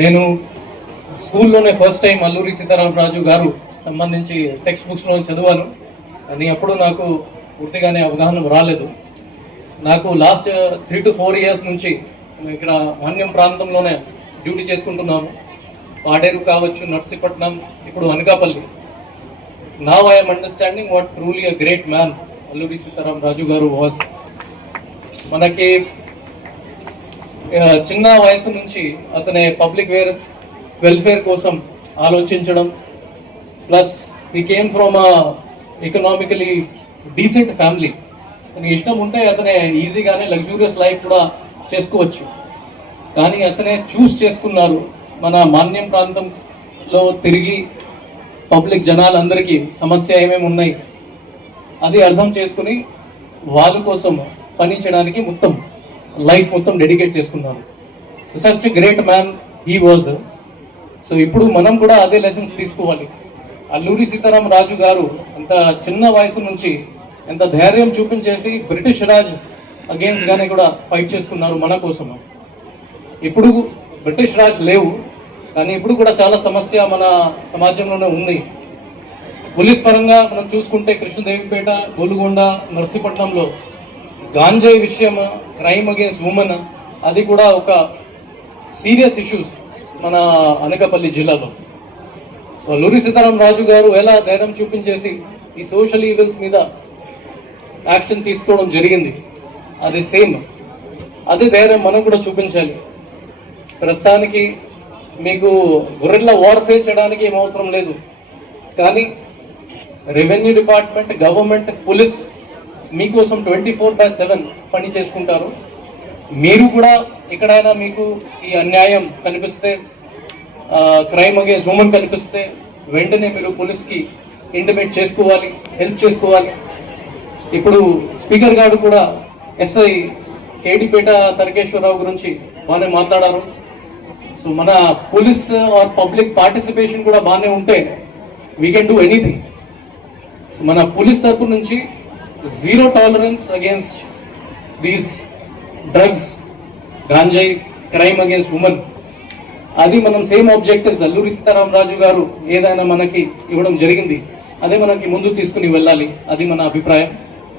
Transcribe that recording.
నేను స్కూల్లోనే first time Alluri Sitaramaraju గారు సంబంధించి టెక్స్ట్ బుక్స్లో చదివాను అని అప్పుడు నాకు పూర్తిగానే అవగాహన రాలేదు. నాకు లాస్ట్ 3 to 4 years నుంచి ఇక్కడ మన్యం ప్రాంతంలోనే డ్యూటీ చేసుకుంటున్నాము. పాడేరు కావచ్చు, నర్సీపట్నం, ఇప్పుడు Anakapalli. Now I'm understanding what truly a great man Alluri Sitaramaraju గారు వాస్. మనకి చిన్న వయసు నుంచి అతని పబ్లిక్ వెల్ఫేర్ కోసం ఆలోచించడం, plus we came from economically decent family. అతనికి ఇష్టం ఉంటే అతనే ఈజీగానే లగ్జూరియస్ లైఫ్ కూడా చేసుకోవచ్చు. కానీ అతనే చూస్ చేసుకున్నారు మన మాన్యం ప్రాంతంలో తిరిగి పబ్లిక్ జనాలందరికీ సమస్య ఏమేమి ఉన్నాయి అది అర్థం చేసుకుని వాళ్ళ కోసం పని చేయడానికి మొత్తం లైఫ్ మొత్తం డెడికేట్ చేసుకున్నారు. Such great man he was. So ఇప్పుడు మనం కూడా అదే లెసన్స్ తీసుకోవాలి. అల్లూరి సీతారామరాజు గారు అంత చిన్న వయసు నుంచి ఎంత ధైర్యం చూపించేసి బ్రిటిష్ రాజ్ అగేన్స్ట్ గానే కూడా ఫైట్ చేసుకున్నారు మన కోసం. ఇప్పుడు బ్రిటిష్ రాజ్ లేవు, కానీ ఇప్పుడు కూడా చాలా సమస్య మన సమాజంలోనే ఉంది. పోలీస్ పరంగా మనం చూసుకుంటే కృష్ణదేవిపేట, గోలుగొండ, నర్సీపట్నంలో గాంజాయి విషయం, క్రైమ్ అగేన్స్ట్ ఉమెన్, అది కూడా ఒక సీరియస్ ఇష్యూస్ మన అనకాపల్లి జిల్లాలో. సో అల్లూరి సీతారామరాజు గారు ఎలా ధైర్యం చూపించేసి ఈ సోషల్ ఈవెల్స్ మీద యాక్షన్ తీసుకోవడం జరిగింది, అదే ధైర్యం మనం కూడా చూపించాలి. ప్రస్తుతానికి మీకు గొర్రెల్లా వార్ఫేర్ చేయడానికి ఏం అవసరం లేదు, కానీ రెవెన్యూ డిపార్ట్మెంట్, గవర్నమెంట్, పోలీస్ మీకోసం 24/7 పని చేసుకుంటారు. మీరు కూడా ఎక్కడైనా మీకు ఈ అన్యాయం కనిపిస్తే, క్రైమ్ అగేన్స్ ఉమెన్ కనిపిస్తే వెంటనే మీరు పోలీస్కి ఇంటిమేట్ చేసుకోవాలి, హెల్ప్ చేసుకోవాలి. ఇప్పుడు స్పీకర్ గారు కూడా ఎస్ఐ కేడిపేట తరకేశ్వరరావు గురించి బాగానే మాట్లాడారు. సో మన పోలీస్ ఆర్ పబ్లిక్ పార్టిసిపేషన్ కూడా బాగానే ఉంటే we can do anything. So మన పోలీస్ తరపు నుంచి zero tolerance against these drugs, గాంజాయి, క్రైమ్ అగేన్స్ట్ ఉమెన్. అది మనం సేమ్ ఆబ్జెక్టివ్స్ అల్లూరి సీతారామరాజు గారు ఏదైనా మనకి ఇవ్వడం జరిగింది, అదే మనకి ముందు తీసుకుని వెళ్ళాలి. అది మన అభిప్రాయం.